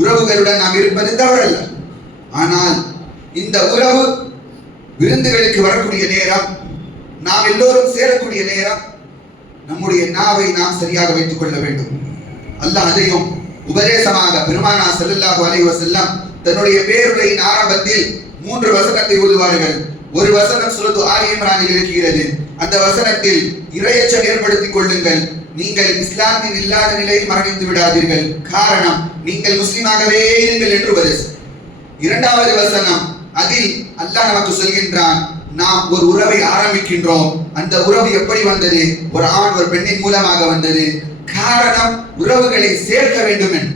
உறவுகளுடன் நாம் இருப்பது தவறல்ல. ஆனால் இந்த உறவு விருந்துகளுக்கு வரக்கூடிய நேரம், நாம் எல்லோரும் சேரக்கூடிய நேரம், நம்முடைய நாவை நாம் சரியாக வைத்துக் கொள்ள வேண்டும். அல்லாஹ் அதையும் உபதேசமாக பெருமானார் ஸல்லல்லாஹு அலைஹி வஸல்லம் தன்னுடைய பேருரையின் ஆரம்பத்தில் 3 வசனத்தை ஓதுவார்கள். ஒரு வசனம் சூரத்து ஆலி இம்ரானில் இருக்கிறது. அந்த வசனத்தில் இறையச்சம் ஏற்படுத்திக் கொள்ளுங்கள், நீங்கள் இஸ்லாத்தில் இல்லாத நிலையில் மரணித்து விடாதீர்கள், காரணம் நீங்கள் முஸ்லிமாகவே இருங்கள் என்று உபதேசம். 2வது வசனம், அதில் அல்லாஹ் நமக்கு சொல்கின்றான், நாம் ஒரு உறவை ஆரம்பிக்கின்றோம், அந்த உறவு எப்படி வந்தது? ஒரு ஆண் ஒரு பெண்ணின் மூலமாக வந்தது, காரணம் உறவுகளை சேர்க்க வேண்டும் என்று.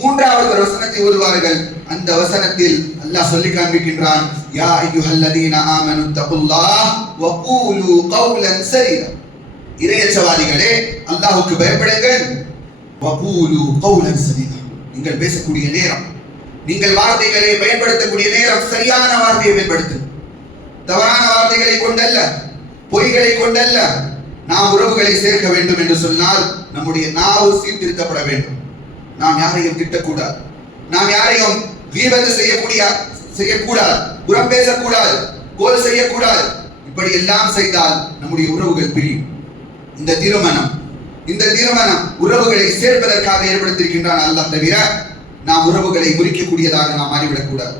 3வது ஒரு வசனத்தை ஓதுவார்கள். அந்த வசனத்தில் அல்லாஹ் சொல்லி காண்பிக்கின்றான், யா அய்யுஹல்லதீன ஆமனு தகுல்லாஹ் வ கூலு கௌலன் ஸதீதா. இறையச்சவாதிகளே, அல்லாஹ்வுக்கு பயப்படுங்கள். வ கூலு கௌலன் ஸதீதா. நீங்கள் பேசக்கூடிய நேரம், நீங்கள் வார்த்தைகளை பயன்படுத்தக்கூடிய நேரம் சரியான வார்த்தையை பயன்படுத்துங்கள். தவறான வார்த்தைகளை கொண்டல்ல, பொய்களை கொண்டல்ல. நாம் உறவுகளை சேர்க்க வேண்டும் என்று சொன்னால் நம்முடைய நாவு சீர்திருத்தப்பட வேண்டும். நாம் யாரையும் திட்டக்கூடாது, நாம் யாரையும் கீபத் செய்யக்கூடாது, புறம் பேசக்கூடாது, கோல் செய்யக்கூடாது. இப்படி எல்லாம் செய்தால் நம்முடைய உறவுகள் பிரியும். இந்த திருமணம் உறவுகளை சேர்ப்பதற்காக ஏற்படுத்தியிருக்கின்றான் அல்லாஹ், தவிர நாம் உறவுகளை முறிக்கக்கூடியதாக நாம் மாறிவிடக்கூடாது.